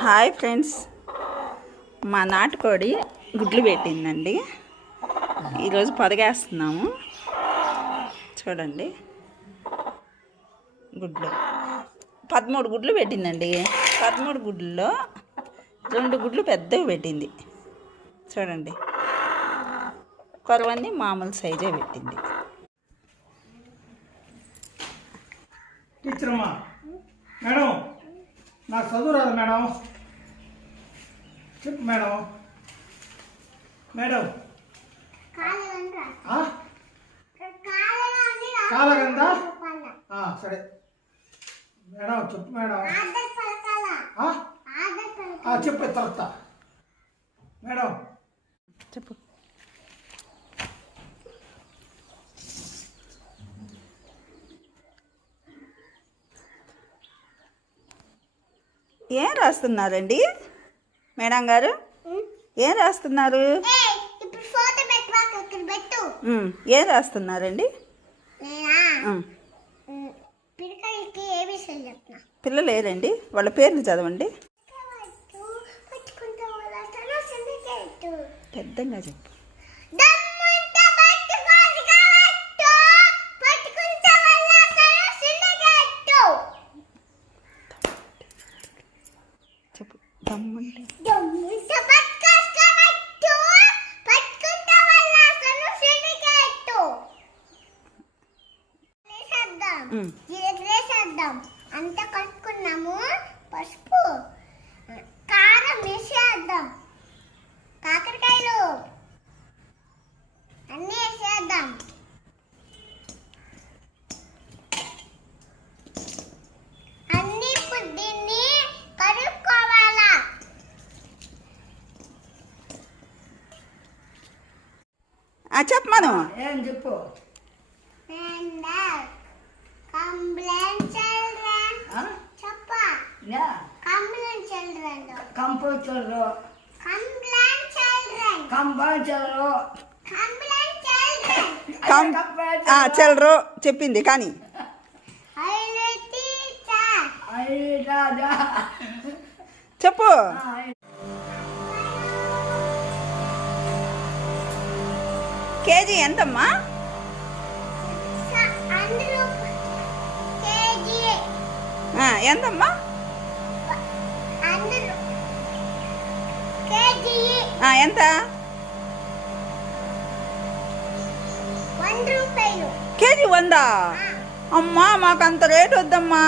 Hi friends, మా నాటుకోడి గుడ్లు పెట్టిందండి. ఈరోజు పొదగేస్తున్నాము. చూడండి, గుడ్లు 13 గుడ్లు పెట్టిందండి. 13 గుడ్లలో 2 గుడ్లు పెద్దవి పెట్టింది. చూడండి, కొరవన్నీ మామూలు సైజే పెట్టింది. టీచరమ్మా, మేడం నాకు చదువు రాదు మేడం. చెప్పు మేడం. మేడం కాలగందా? సరే మేడం, చెప్పు మేడం. చెప్పు తర్వాత మేడం. చెప్పు. ఏం రాస్తున్నారండి మేడం గారు? ఏం రాస్తున్నారు? ఏం రాస్తున్నారండి? పిల్లలు లేరండి, వాళ్ళ పేర్లు చదవండి. పెద్దగా చెప్పు. చెప్పు. దమ్ముంటే అంత కలుపుకున్నాము. పసుపు, కారం వేసేద్దాం. కాకరకాయలు అన్నీ వేసేద్దాం. అన్నీ ఇప్పుడు దీన్ని కలుపుకోవాలా. చెప్పు మనం. ఏం చెప్పు. చల్రో చెప్పింది కానీ చెప్పు. కేజీ ఎంతమ్మా? ఎంతమ్మా? ఎంత? 100 రూపాయలు. కేజీ 100? అమ్మా, మాకు అంత రేటు వద్దమ్మా.